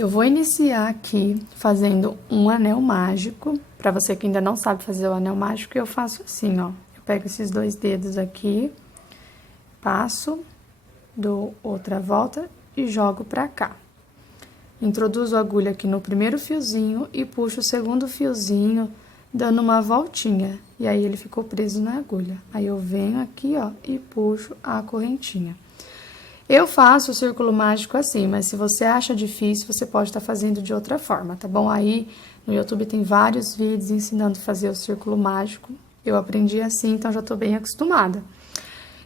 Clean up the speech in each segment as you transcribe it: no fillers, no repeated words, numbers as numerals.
Eu vou iniciar aqui fazendo um anel mágico. Pra você que ainda não sabe fazer o anel mágico, eu faço assim, ó. Eu pego esses dois dedos aqui, passo, dou outra volta e jogo pra cá. Introduzo a agulha aqui no primeiro fiozinho e puxo o segundo fiozinho, dando uma voltinha. E aí, ele ficou preso na agulha. Aí, eu venho aqui, ó, e puxo a correntinha. Eu faço o círculo mágico assim, mas se você acha difícil, você pode estar fazendo de outra forma, tá bom? Aí, no YouTube tem vários vídeos ensinando a fazer o círculo mágico. Eu aprendi assim, então já tô bem acostumada.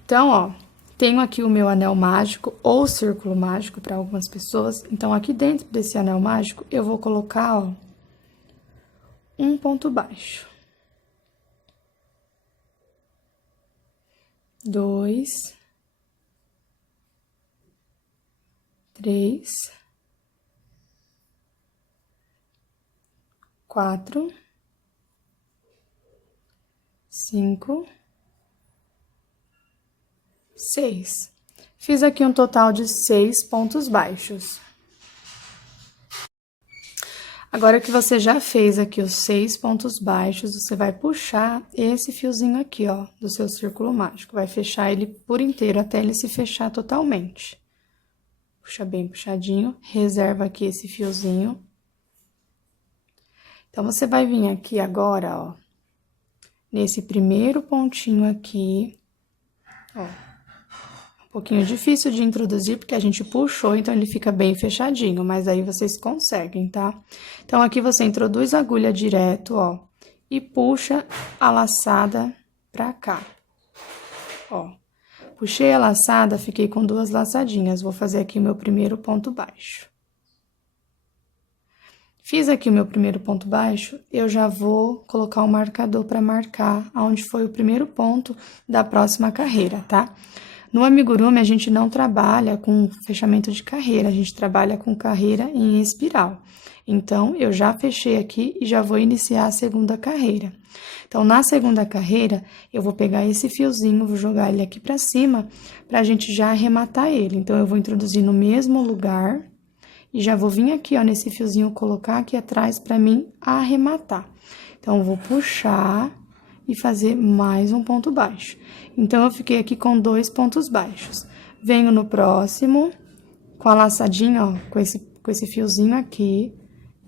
Então, ó, tenho aqui o meu anel mágico ou círculo mágico para algumas pessoas. Então, aqui dentro desse anel mágico, eu vou colocar, ó, um ponto baixo. 2, 3, 4, 5, 6. Fiz aqui um total de 6 pontos baixos. Agora que você já fez aqui os 6 pontos baixos, você vai puxar esse fiozinho aqui, ó, do seu círculo mágico. Vai fechar ele por inteiro, até ele se fechar totalmente. Puxa bem puxadinho, reserva aqui esse fiozinho. Então, você vai vir aqui agora, ó, nesse primeiro pontinho aqui, ó. Um pouquinho difícil de introduzir, porque a gente puxou, então ele fica bem fechadinho, mas aí vocês conseguem, tá? Então, aqui você introduz a agulha direto, ó, e puxa a laçada pra cá, ó. Puxei a laçada, fiquei com 2 laçadinhas, vou fazer aqui o meu primeiro ponto baixo. Fiz aqui o meu primeiro ponto baixo, eu já vou colocar o marcador pra marcar aonde foi o primeiro ponto da próxima carreira, tá? No amigurumi, a gente não trabalha com fechamento de carreira, a gente trabalha com carreira em espiral. Então, eu já fechei aqui e já vou iniciar a segunda carreira. Então, na segunda carreira, eu vou pegar esse fiozinho, vou jogar ele aqui pra cima, pra gente já arrematar ele. Então, eu vou introduzir no mesmo lugar e já vou vir aqui, ó, nesse fiozinho, colocar aqui atrás pra mim arrematar. Então, eu vou puxar e fazer mais um ponto baixo. Então, eu fiquei aqui com 2 pontos baixos. Venho no próximo, com a laçadinha, ó, com esse fiozinho aqui,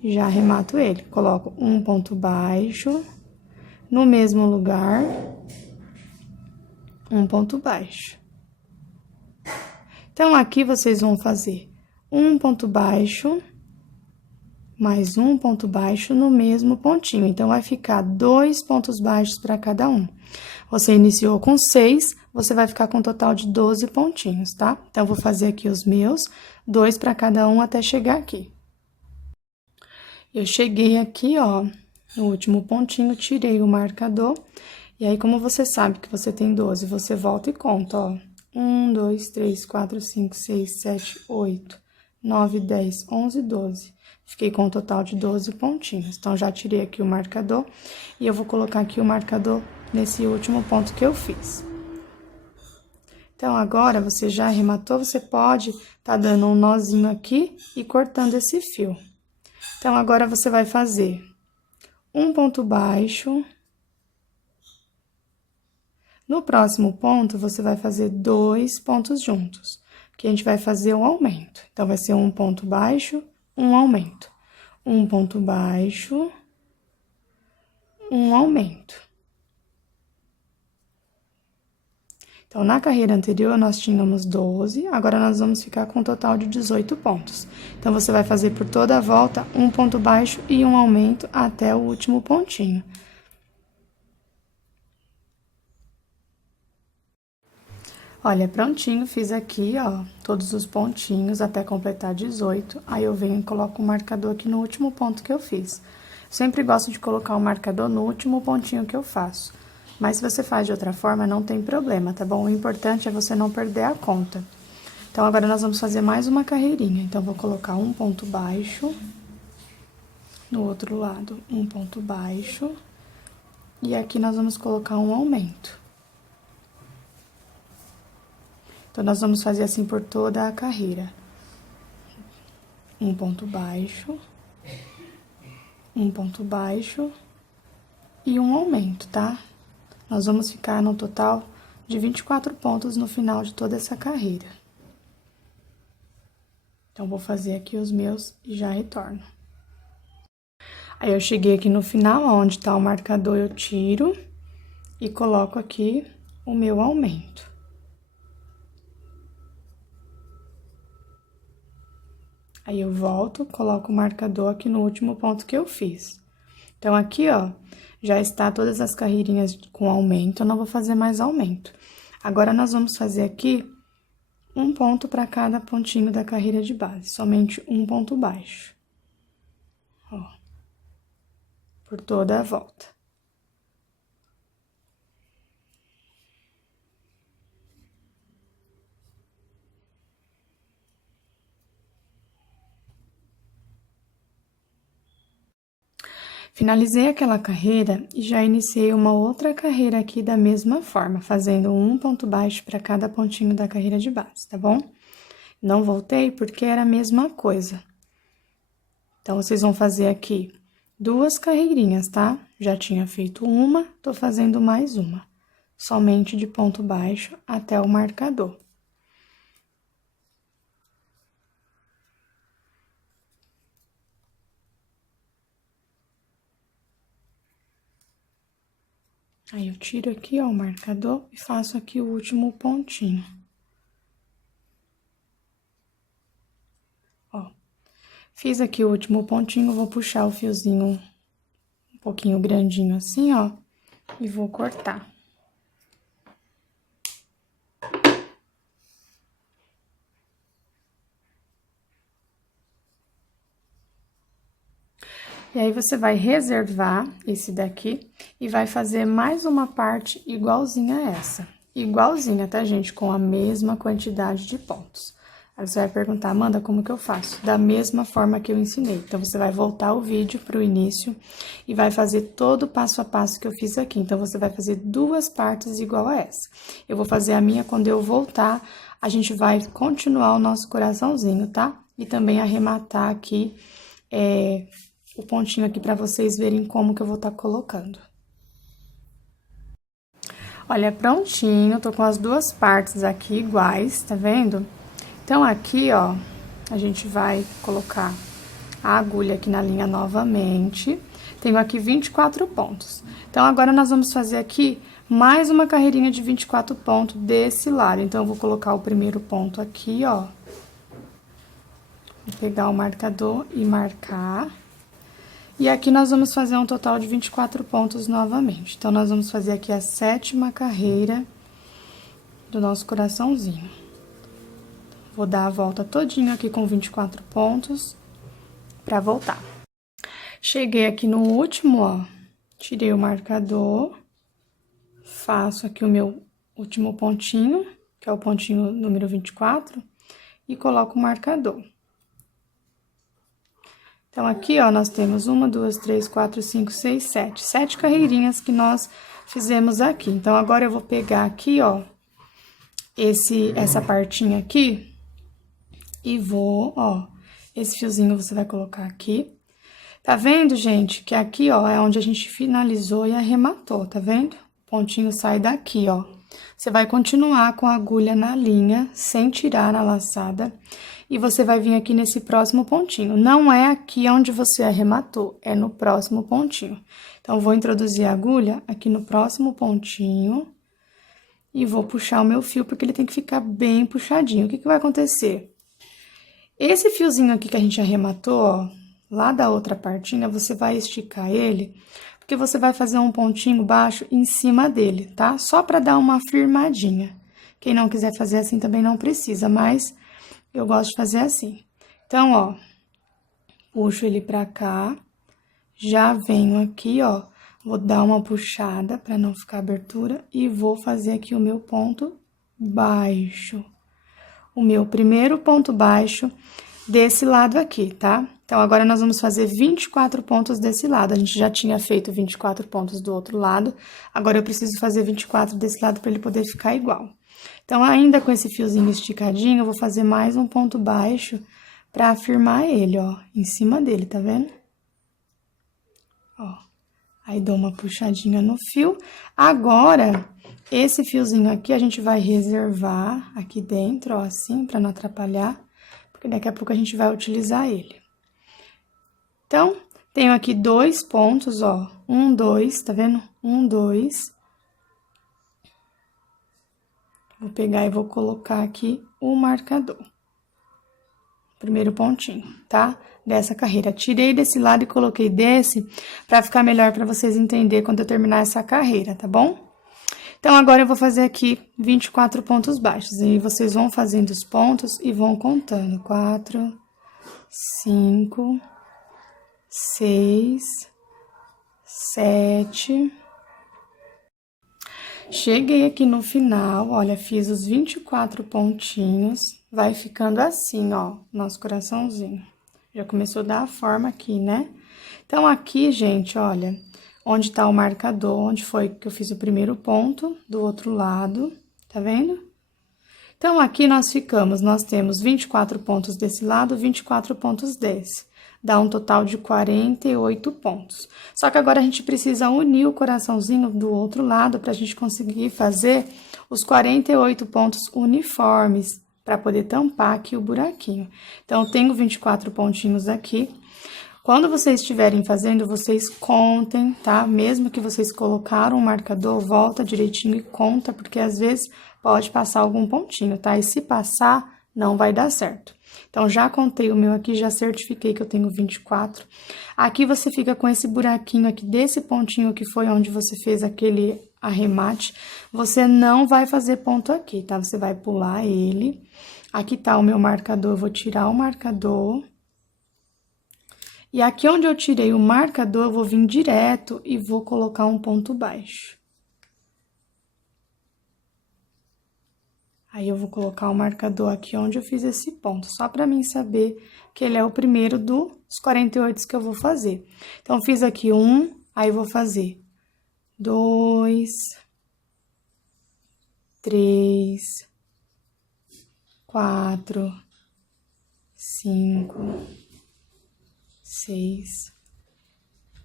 já arremato ele. Coloco um ponto baixo, no mesmo lugar, um ponto baixo. Então, aqui vocês vão fazer um ponto baixo, mais um ponto baixo no mesmo pontinho. Então, vai ficar 2 pontos baixos para cada um. Você iniciou com 6, você vai ficar com um total de 12 pontinhos, tá? Então, eu vou fazer aqui os meus, 2 para cada um até chegar aqui. Eu cheguei aqui, ó, no último pontinho, tirei o marcador. E aí, como você sabe que você tem 12, você volta e conta, ó. 1, 2, 3, 4, 5, 6, 7, 8, 9, 10, 11, 12. Fiquei com um total de 12 pontinhos. Então, já tirei aqui o marcador e eu vou colocar aqui o marcador nesse último ponto que eu fiz. Então, agora, você já arrematou, você pode tá dando um nozinho aqui e cortando esse fio. Então, agora, você vai fazer um ponto baixo. No próximo ponto, você vai fazer 2 pontos juntos, que a gente vai fazer um aumento. Então, vai ser um ponto baixo, um aumento. Um ponto baixo, um aumento. Então, na carreira anterior, nós tínhamos 12, agora nós vamos ficar com um total de 18 pontos. Então, você vai fazer por toda a volta um ponto baixo e um aumento até o último pontinho. Olha, prontinho, fiz aqui, ó, todos os pontinhos até completar 18. Aí, eu venho e coloco o marcador aqui no último ponto que eu fiz. Sempre gosto de colocar o marcador no último pontinho que eu faço. Mas, se você faz de outra forma, não tem problema, tá bom? O importante é você não perder a conta. Então, agora, nós vamos fazer mais uma carreirinha. Então, vou colocar um ponto baixo. No outro lado, um ponto baixo. E aqui, nós vamos colocar um aumento. Então, nós vamos fazer assim por toda a carreira. um ponto baixo, um ponto baixo e um aumento, tá? Nós vamos ficar no total de 24 pontos no final de toda essa carreira. Então, vou fazer aqui os meus e já retorno. Aí, eu cheguei aqui no final, onde tá o marcador, eu tiro e coloco aqui o meu aumento. Aí, eu volto, coloco o marcador aqui no último ponto que eu fiz. Então, aqui, ó, já está todas as carreirinhas com aumento, eu não vou fazer mais aumento. Agora, nós vamos fazer aqui um ponto para cada pontinho da carreira de base, somente um ponto baixo. Ó, por toda a volta. Finalizei aquela carreira e já iniciei uma outra carreira aqui da mesma forma, fazendo um ponto baixo para cada pontinho da carreira de base, tá bom? Não voltei porque era a mesma coisa. Então, vocês vão fazer aqui 2 carreirinhas, tá? Já tinha feito uma, tô fazendo mais uma. Somente de ponto baixo até o marcador. Aí, eu tiro aqui, ó, o marcador e faço aqui o último pontinho. Ó, fiz aqui o último pontinho, vou puxar o fiozinho um pouquinho grandinho assim, ó, e vou cortar. E aí, você vai reservar esse daqui e vai fazer mais uma parte igualzinha a essa. Igualzinha, tá, gente? Com a mesma quantidade de pontos. Aí, você vai perguntar, Amanda, como que eu faço? Da mesma forma que eu ensinei. Então, você vai voltar o vídeo pro início e vai fazer todo o passo a passo que eu fiz aqui. Então, você vai fazer 2 partes igual a essa. Eu vou fazer a minha, quando eu voltar, a gente vai continuar o nosso coraçãozinho, tá? E também arrematar aqui, o pontinho aqui pra vocês verem como que eu vou tá colocando. Olha, prontinho, tô com as 2 partes aqui iguais, tá vendo? Então, aqui, ó, a gente vai colocar a agulha aqui na linha novamente. Tenho aqui 24 pontos. Então, agora, nós vamos fazer aqui mais uma carreirinha de 24 pontos desse lado. Então, eu vou colocar o primeiro ponto aqui, ó. Vou pegar o marcador e marcar. E aqui, nós vamos fazer um total de 24 pontos novamente. Então, nós vamos fazer aqui a 7ª carreira do nosso coraçãozinho. Vou dar a volta todinha aqui com 24 pontos pra voltar. Cheguei aqui no último, ó, tirei o marcador, faço aqui o meu último pontinho, que é o pontinho número 24, e coloco o marcador. Então, aqui, ó, nós temos 1, 2, 3, 4, 5, 6, 7. 7 carreirinhas que nós fizemos aqui. Então, agora, eu vou pegar aqui, ó, essa partinha aqui e vou, ó, esse fiozinho você vai colocar aqui. Tá vendo, gente, que aqui, ó, é onde a gente finalizou e arrematou, tá vendo? O pontinho sai daqui, ó. Você vai continuar com a agulha na linha, sem tirar na laçada. E você vai vir aqui nesse próximo pontinho. Não é aqui onde você arrematou, é no próximo pontinho. Então, vou introduzir a agulha aqui no próximo pontinho. E vou puxar o meu fio, porque ele tem que ficar bem puxadinho. O que que vai acontecer? Esse fiozinho aqui que a gente arrematou, ó, lá da outra partinha, você vai esticar ele, porque você vai fazer um pontinho baixo em cima dele, tá? Só pra dar uma firmadinha. Quem não quiser fazer assim também não precisa, mas eu gosto de fazer assim. Então, ó, puxo ele pra cá, já venho aqui, ó, vou dar uma puxada pra não ficar abertura e vou fazer aqui o meu ponto baixo. O meu primeiro ponto baixo desse lado aqui, tá? Então, agora nós vamos fazer 24 pontos desse lado. A gente já tinha feito 24 pontos do outro lado, agora eu preciso fazer 24 desse lado pra ele poder ficar igual. Então, ainda com esse fiozinho esticadinho, eu vou fazer mais um ponto baixo pra firmar ele, ó, em cima dele, tá vendo? Ó, aí dou uma puxadinha no fio. Agora, esse fiozinho aqui a gente vai reservar aqui dentro, ó, assim, pra não atrapalhar, porque daqui a pouco a gente vai utilizar ele. Então, tenho aqui 2 pontos, ó, 1, 2, tá vendo? 1, 2. Vou pegar e vou colocar aqui o marcador. Primeiro pontinho, tá? Dessa carreira. Tirei desse lado e coloquei desse, pra ficar melhor pra vocês entenderem quando eu terminar essa carreira, tá bom? Então, agora eu vou fazer aqui 24 pontos baixos. E vocês vão fazendo os pontos e vão contando. 4, 5, 6, 7... Cheguei aqui no final, olha, fiz os 24 pontinhos, vai ficando assim, ó, nosso coraçãozinho. Já começou a dar a forma aqui, né? Então, aqui, gente, olha, onde tá o marcador, onde foi que eu fiz o primeiro ponto, do outro lado, tá vendo? Então, aqui nós temos 24 pontos desse lado, 24 pontos desse. Dá um total de 48 pontos. Só que agora a gente precisa unir o coraçãozinho do outro lado pra gente conseguir fazer os 48 pontos uniformes, pra poder tampar aqui o buraquinho. Então, eu tenho 24 pontinhos aqui. Quando vocês estiverem fazendo, vocês contem, tá? Mesmo que vocês colocaram um marcador, volta direitinho e conta, porque às vezes pode passar algum pontinho, tá? E se passar, não vai dar certo. Então, já contei o meu aqui, já certifiquei que eu tenho 24. Aqui você fica com esse buraquinho aqui, desse pontinho que foi onde você fez aquele arremate. Você não vai fazer ponto aqui, tá? Você vai pular ele. Aqui tá o meu marcador, eu vou tirar o marcador. E aqui onde eu tirei o marcador, eu vou vir direto e vou colocar um ponto baixo. Aí, eu vou colocar o marcador aqui onde eu fiz esse ponto, só pra mim saber que ele é o primeiro dos 48 que eu vou fazer. Então, fiz aqui 1, aí vou fazer 2, 3, 4, 5, 6,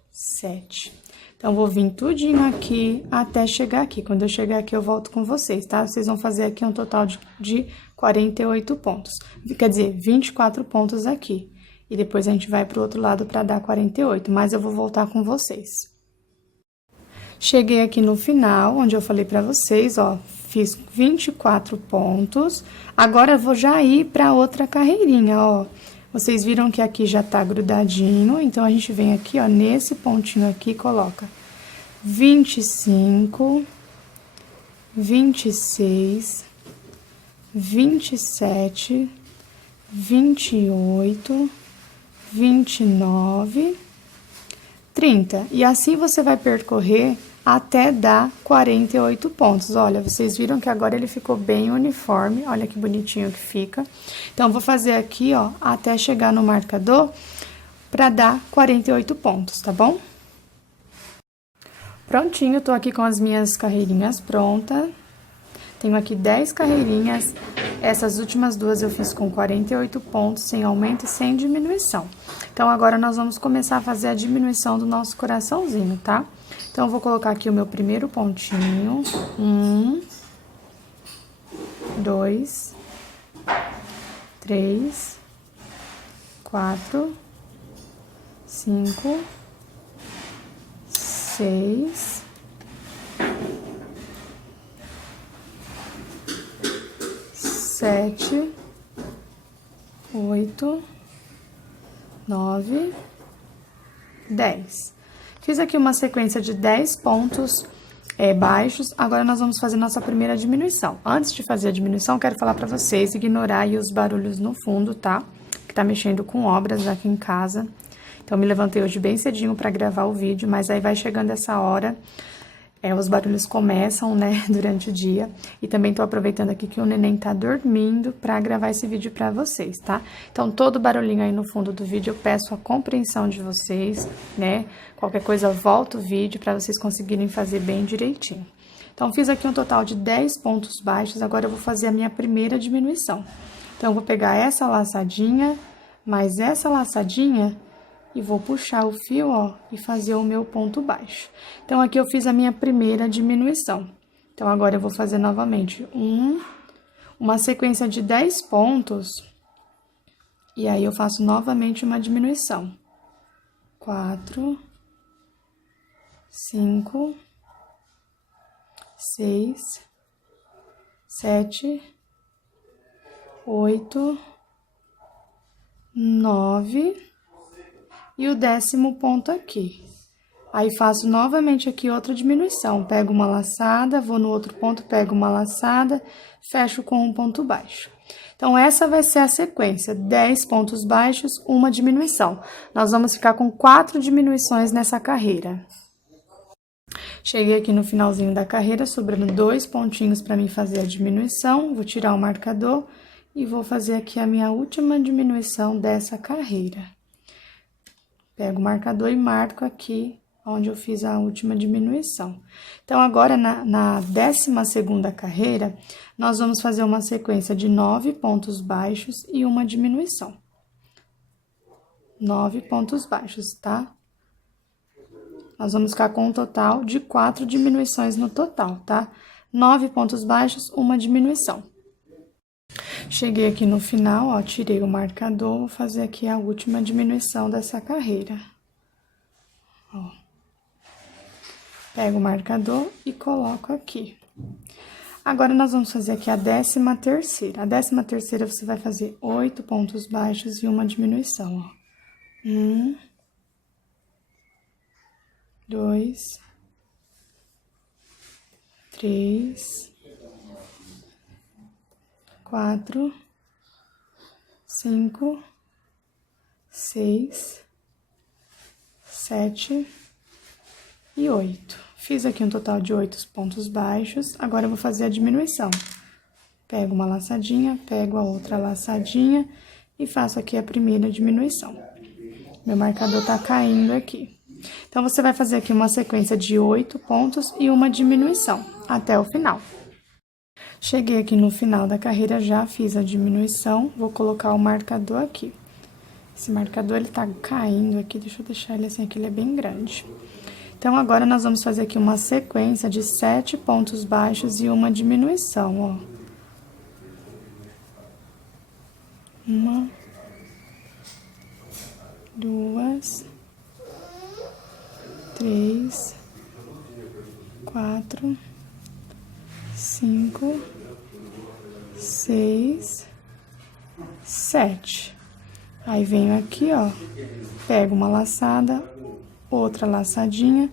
7. Então, vou vir tudinho aqui até chegar aqui. Quando eu chegar aqui, eu volto com vocês, tá? Vocês vão fazer aqui um total de 48 pontos. Quer dizer, 24 pontos aqui. E depois a gente vai pro outro lado pra dar 48, mas eu vou voltar com vocês. Cheguei aqui no final, onde eu falei pra vocês, ó, fiz 24 pontos. Agora, eu vou já ir pra outra carreirinha, ó. Vocês viram que aqui já tá grudadinho, então, a gente vem aqui, ó, nesse pontinho aqui, coloca 25, 26, 27, 28, 29, 30. E assim você vai percorrer até dar 48 pontos. Olha, vocês viram que agora ele ficou bem uniforme, olha que bonitinho que fica. Então, vou fazer aqui, ó, até chegar no marcador pra dar 48 pontos, tá bom? Prontinho, tô aqui com as minhas carreirinhas prontas. Tenho aqui 10 carreirinhas, essas últimas duas eu fiz com 48 pontos, sem aumento e sem diminuição. Então, agora nós vamos começar a fazer a diminuição do nosso coraçãozinho, tá? Então, eu vou colocar aqui o meu primeiro pontinho. 1, 2, 3, 4, 5, 6, 7, 8, 9, 10. Fiz aqui uma sequência de 10 pontos baixos, agora nós vamos fazer nossa primeira diminuição. Antes de fazer a diminuição, quero falar pra vocês ignorar aí os barulhos no fundo, tá? Que tá mexendo com obras aqui em casa. Então, me levantei hoje bem cedinho pra gravar o vídeo, mas aí vai chegando essa hora, os barulhos começam, né, durante o dia. E também tô aproveitando aqui que o neném tá dormindo pra gravar esse vídeo pra vocês, tá? Então, todo barulhinho aí no fundo do vídeo, eu peço a compreensão de vocês, né? Qualquer coisa, volta o vídeo pra vocês conseguirem fazer bem direitinho. Então, fiz aqui um total de 10 pontos baixos, agora eu vou fazer a minha primeira diminuição. Então, eu vou pegar essa laçadinha, mais essa laçadinha e vou puxar o fio, ó, e fazer o meu ponto baixo. Então, aqui eu fiz a minha primeira diminuição. Então, agora eu vou fazer novamente uma sequência de 10 pontos, e aí eu faço novamente uma diminuição. 4, 5, 6, 7, 8, 9 e o 10º ponto aqui. Aí, faço novamente aqui outra diminuição. Pego uma laçada, vou no outro ponto, pego uma laçada, fecho com um ponto baixo. Então, essa vai ser a sequência: 10 pontos baixos, uma diminuição. Nós vamos ficar com 4 diminuições nessa carreira. Cheguei aqui no finalzinho da carreira, sobrando 2 pontinhos para mim fazer a diminuição. Vou tirar o marcador e vou fazer aqui a minha última diminuição dessa carreira. Pego o marcador e marco aqui onde eu fiz a última diminuição. Então, agora, na 12ª carreira, nós vamos fazer uma sequência de 9 pontos baixos e uma diminuição. 9 pontos baixos, tá? Nós vamos ficar com um total de 4 diminuições no total, tá? 9 pontos baixos, uma diminuição. Cheguei aqui no final, ó, tirei o marcador, vou fazer aqui a última diminuição dessa carreira. Ó. Pego o marcador e coloco aqui. Agora, nós vamos fazer aqui a 13ª. A 13ª, você vai fazer 8 pontos baixos e uma diminuição, ó. 1, 2, 3, 4, 5, 6, 7 e 8. Fiz aqui um total de 8 pontos baixos. Agora, eu vou fazer a diminuição. Pego uma laçadinha, pego a outra laçadinha e faço aqui a primeira diminuição. Meu marcador tá caindo aqui. Então, você vai fazer aqui uma sequência de 8 pontos e uma diminuição, até o final. Cheguei aqui no final da carreira, já fiz a diminuição, vou colocar o marcador aqui. Esse marcador, ele tá caindo aqui, deixa eu deixar ele assim, aqui ele é bem grande. Então, agora, nós vamos fazer aqui uma sequência de 7 pontos baixos e uma diminuição, ó. 1, 2, 3, 4, 5, 6, 7. Aí, venho aqui, ó, pego uma laçada, outra laçadinha,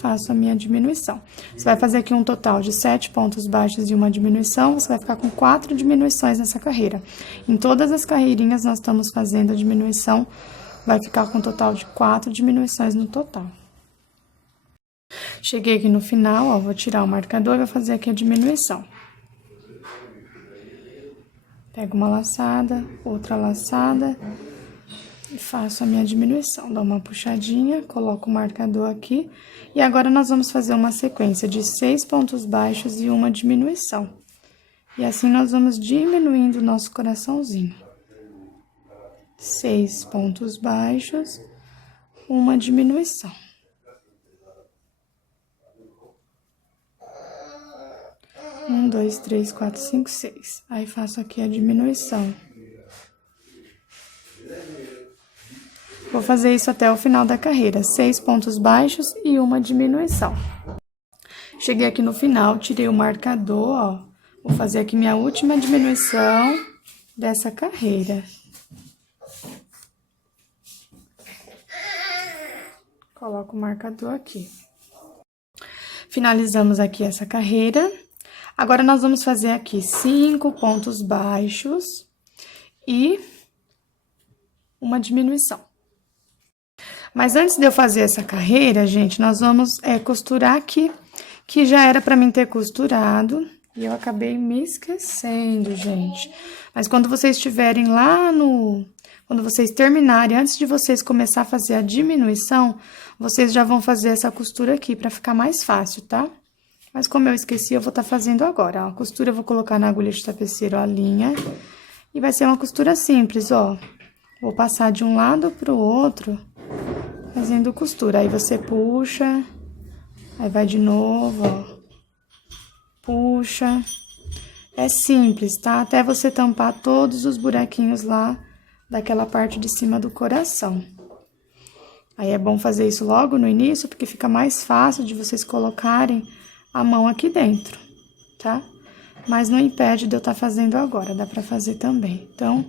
faço a minha diminuição. Você vai fazer aqui um total de 7 pontos baixos e uma diminuição, você vai ficar com 4 diminuições nessa carreira. Em todas as carreirinhas, nós estamos fazendo a diminuição, vai ficar com um total de 4 diminuições no total. Cheguei aqui no final, ó, vou tirar o marcador e vou fazer aqui a diminuição. Pego uma laçada, outra laçada e faço a minha diminuição. Dou uma puxadinha, coloco o marcador aqui. E agora, nós vamos fazer uma sequência de 6 pontos baixos e uma diminuição. E assim, nós vamos diminuindo o nosso coraçãozinho. 6 pontos baixos, uma diminuição. 1, 2, 3, 4, 5, 6. Aí, faço aqui a diminuição. Vou fazer isso até o final da carreira. 6 pontos baixos e uma diminuição. Cheguei aqui no final, tirei o marcador, ó. Vou fazer aqui minha última diminuição dessa carreira. Coloco o marcador aqui. Finalizamos aqui essa carreira. Agora, nós vamos fazer aqui 5 pontos baixos e uma diminuição. Mas antes de eu fazer essa carreira, gente, nós vamos costurar aqui, que já era pra mim ter costurado, e eu acabei me esquecendo, gente. Mas quando vocês estiverem lá quando vocês terminarem, antes de vocês começar a fazer a diminuição, vocês já vão fazer essa costura aqui, pra ficar mais fácil, tá? Mas como eu esqueci, eu vou estar fazendo agora, ó. A costura eu vou colocar na agulha de tapeceiro a linha. E vai ser uma costura simples, ó. Vou passar de um lado pro outro, fazendo costura. Aí você puxa, aí vai de novo, ó. Puxa. É simples, tá? Até você tampar todos os buraquinhos lá daquela parte de cima do coração. Aí é bom fazer isso logo no início, porque fica mais fácil de vocês colocarem a mão aqui dentro, tá? Mas não impede de eu estar fazendo agora, dá pra fazer também. Então,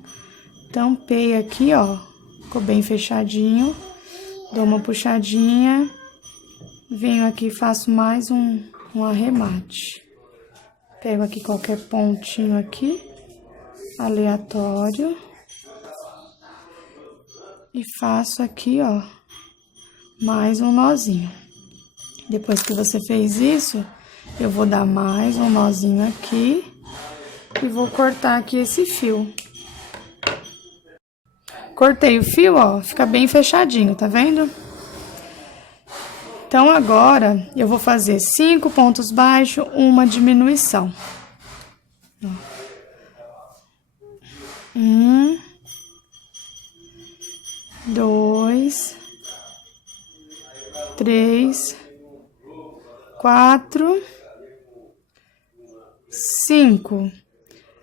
tampei aqui, ó, ficou bem fechadinho. Dou uma puxadinha, venho aqui e faço mais um arremate. Pego aqui qualquer pontinho aqui, aleatório. E faço aqui, ó, mais um nozinho. Depois que você fez isso, eu vou dar mais um nozinho aqui e vou cortar aqui esse fio. Cortei o fio, ó, fica bem fechadinho, tá vendo? Então, agora, eu vou fazer 5 pontos baixos, uma diminuição. Ó. 1, 2, 3, 4, 5.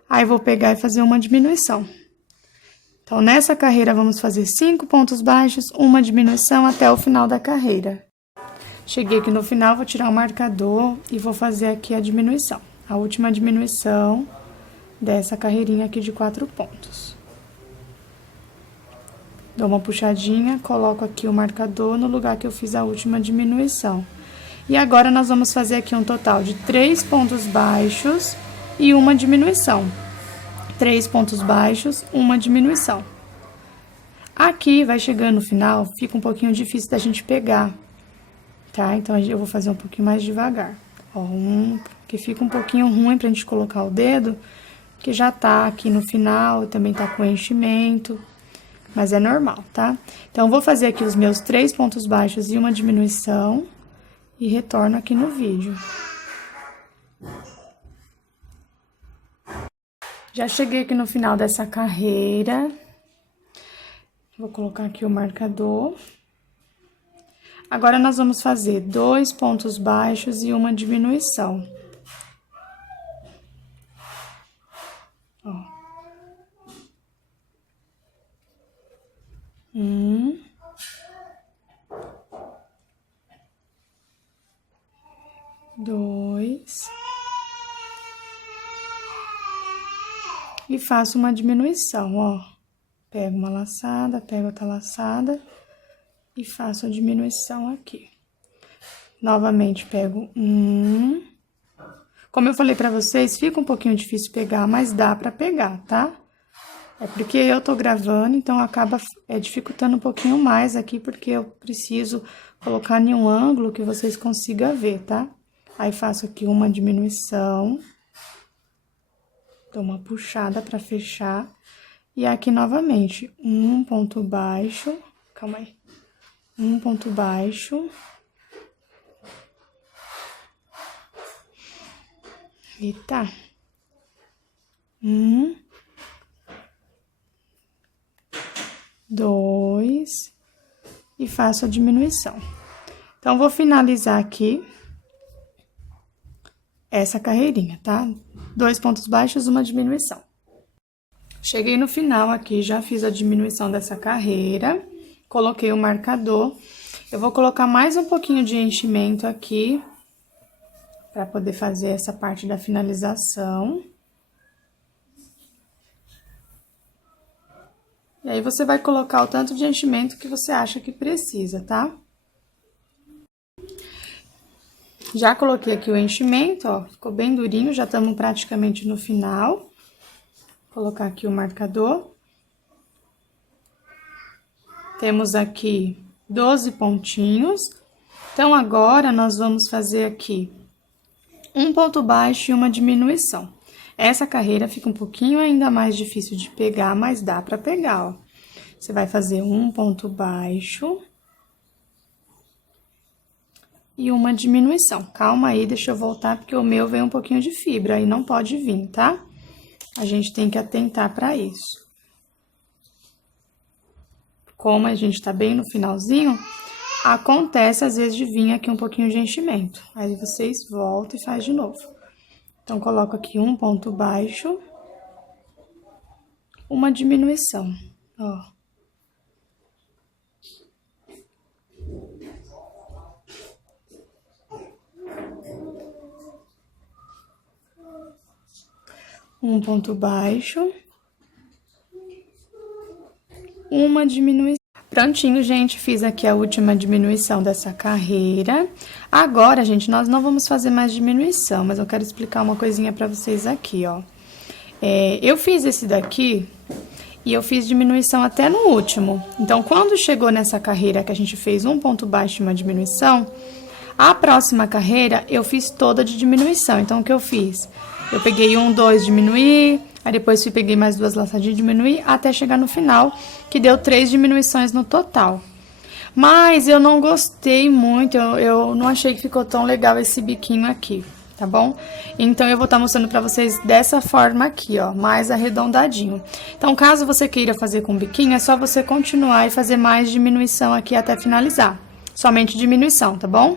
Aí, vou pegar e fazer uma diminuição. Então, nessa carreira, vamos fazer 5 pontos baixos, uma diminuição até o final da carreira. Cheguei aqui no final, vou tirar o marcador e vou fazer aqui a diminuição. A última diminuição dessa carreirinha aqui de 4 pontos. Dou uma puxadinha, coloco aqui o marcador no lugar que eu fiz a última diminuição. E agora, nós vamos fazer aqui um total de 3 pontos baixos e uma diminuição. 3 pontos baixos, uma diminuição. Aqui, vai chegando no final, fica um pouquinho difícil da gente pegar, tá? Então, eu vou fazer um pouquinho mais devagar. Ó, que fica um pouquinho ruim pra gente colocar o dedo, que já tá aqui no final, também tá com enchimento, mas é normal, tá? Então, vou fazer aqui os meus 3 pontos baixos e uma diminuição e retorno aqui no vídeo. Já cheguei aqui no final dessa carreira. Vou colocar aqui o marcador. Agora, nós vamos fazer 2 pontos baixos e uma diminuição. Ó. 1. 2. E faço uma diminuição, ó. Pego uma laçada, pego outra laçada e faço a diminuição aqui. Novamente, pego um. Como eu falei pra vocês, fica um pouquinho difícil pegar, mas dá pra pegar, tá? É porque eu tô gravando, então acaba dificultando um pouquinho mais aqui, porque eu preciso colocar em um ângulo que vocês consigam ver, tá? Aí, faço aqui uma diminuição. Dou uma puxada pra fechar. E aqui, novamente, um ponto baixo. Calma aí. Um ponto baixo. E tá. 1, 2. E faço a diminuição. Então, vou finalizar aqui essa carreirinha, tá? 2 pontos baixos, uma diminuição. Cheguei no final aqui, já fiz a diminuição dessa carreira, coloquei o marcador. Eu vou colocar mais um pouquinho de enchimento aqui, para poder fazer essa parte da finalização. E aí, você vai colocar o tanto de enchimento que você acha que precisa, tá? Já coloquei aqui o enchimento, ó, ficou bem durinho, já estamos praticamente no final. Vou colocar aqui o marcador. Temos aqui 12 pontinhos. Então, agora, nós vamos fazer aqui um ponto baixo e uma diminuição. Essa carreira fica um pouquinho ainda mais difícil de pegar, mas dá pra pegar, ó. Você vai fazer um ponto baixo e uma diminuição. Calma aí, deixa eu voltar, porque o meu vem um pouquinho de fibra, aí não pode vir, tá? A gente tem que atentar pra isso. como a gente tá bem no finalzinho, acontece às vezes de vir aqui um pouquinho de enchimento. Aí vocês voltam e faz de novo. Então, coloco aqui um ponto baixo, uma diminuição, ó. Um ponto baixo, uma diminuição. Prontinho, gente, fiz aqui a última diminuição dessa carreira. Agora, gente, nós não vamos fazer mais diminuição, mas eu quero explicar uma coisinha pra vocês aqui, ó. Eu fiz esse daqui e eu fiz diminuição até no último. Então, quando chegou nessa carreira que a gente fez um ponto baixo e uma diminuição, a próxima carreira eu fiz toda de diminuição. Então, o que eu fiz? Eu peguei 1, 2, diminuí, aí depois peguei mais 2 laçadinhas, diminuí, até chegar no final, que deu 3 diminuições no total. Mas eu não gostei muito, eu não achei que ficou tão legal esse biquinho aqui, tá bom? Então, eu vou estar mostrando pra vocês dessa forma aqui, ó, mais arredondadinho. Então, caso você queira fazer com biquinho, é só você continuar e fazer mais diminuição aqui até finalizar. Somente diminuição, tá bom?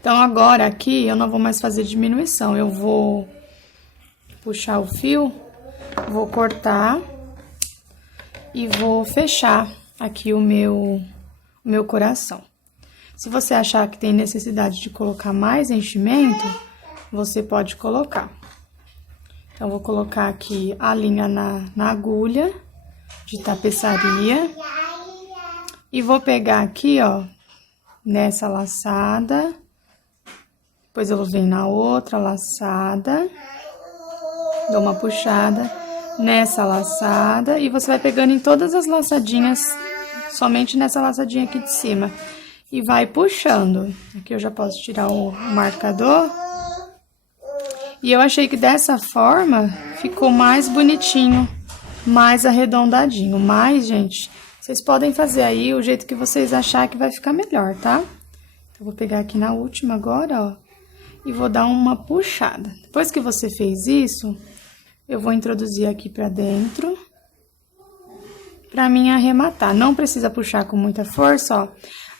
Então, agora aqui, eu não vou mais fazer diminuição, eu vou puxar o fio, vou cortar e vou fechar aqui o meu coração. Se você achar que tem necessidade de colocar mais enchimento, você pode colocar. Então, vou colocar aqui a linha na agulha de tapeçaria e vou pegar aqui, ó, nessa laçada. Depois eu vou vir na outra laçada, dou uma puxada nessa laçada e você vai pegando em todas as laçadinhas, somente nessa laçadinha aqui de cima. E vai puxando. Aqui eu já posso tirar o marcador. E eu achei que dessa forma ficou mais bonitinho, mais arredondadinho. Mas, gente, vocês podem fazer aí o jeito que vocês acharem que vai ficar melhor, tá? Então, vou pegar aqui na última agora, ó. E vou dar uma puxada. Depois que você fez isso, eu vou introduzir aqui pra dentro, pra mim arrematar. Não precisa puxar com muita força, ó.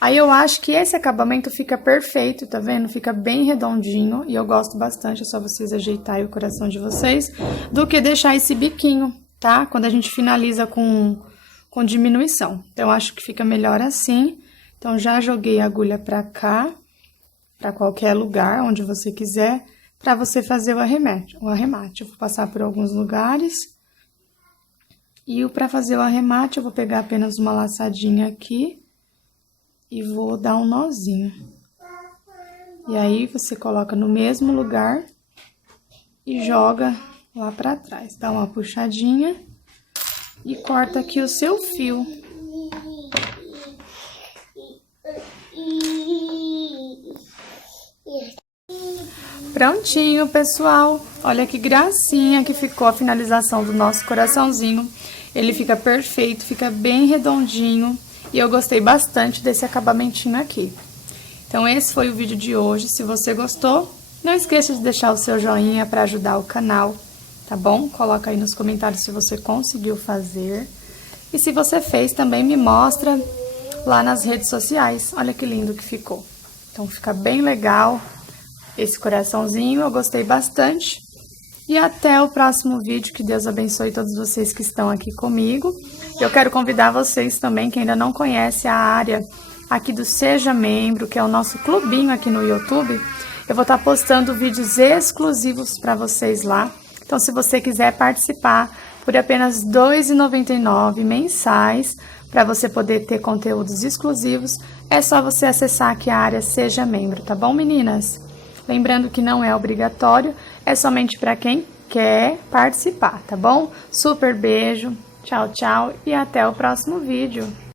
Aí, eu acho que esse acabamento fica perfeito, tá vendo? Fica bem redondinho e eu gosto bastante, é só vocês ajeitarem o coração de vocês, do que deixar esse biquinho, tá? Quando a gente finaliza com diminuição. Então, eu acho que fica melhor assim. Então, já joguei a agulha pra cá, para qualquer lugar, onde você quiser, para você fazer o arremate. Eu vou passar por alguns lugares. E para fazer o arremate, eu vou pegar apenas uma laçadinha aqui e vou dar um nozinho. E aí, você coloca no mesmo lugar e joga lá para trás. Dá uma puxadinha e corta aqui o seu fio. Prontinho, pessoal. Olha que gracinha que ficou a finalização do nosso coraçãozinho. Ele fica perfeito, fica bem redondinho. E eu gostei bastante desse acabamentinho aqui. Então, esse foi o vídeo de hoje. Se você gostou, não esqueça de deixar o seu joinha para ajudar o canal, tá bom? Coloca aí nos comentários se você conseguiu fazer. E se você fez, também me mostra lá nas redes sociais. Olha que lindo que ficou. Então, fica bem legal esse coraçãozinho, eu gostei bastante. E até o próximo vídeo, que Deus abençoe todos vocês que estão aqui comigo. Eu quero convidar vocês também, que ainda não conhece a área aqui do Seja Membro, que é o nosso clubinho aqui no YouTube. Eu vou estar postando vídeos exclusivos para vocês lá. Então, se você quiser participar por apenas R$ 2,99 mensais, para você poder ter conteúdos exclusivos, é só você acessar aqui a área Seja Membro, tá bom, meninas? Lembrando que não é obrigatório, é somente para quem quer participar, tá bom? Super beijo, tchau, tchau e até o próximo vídeo.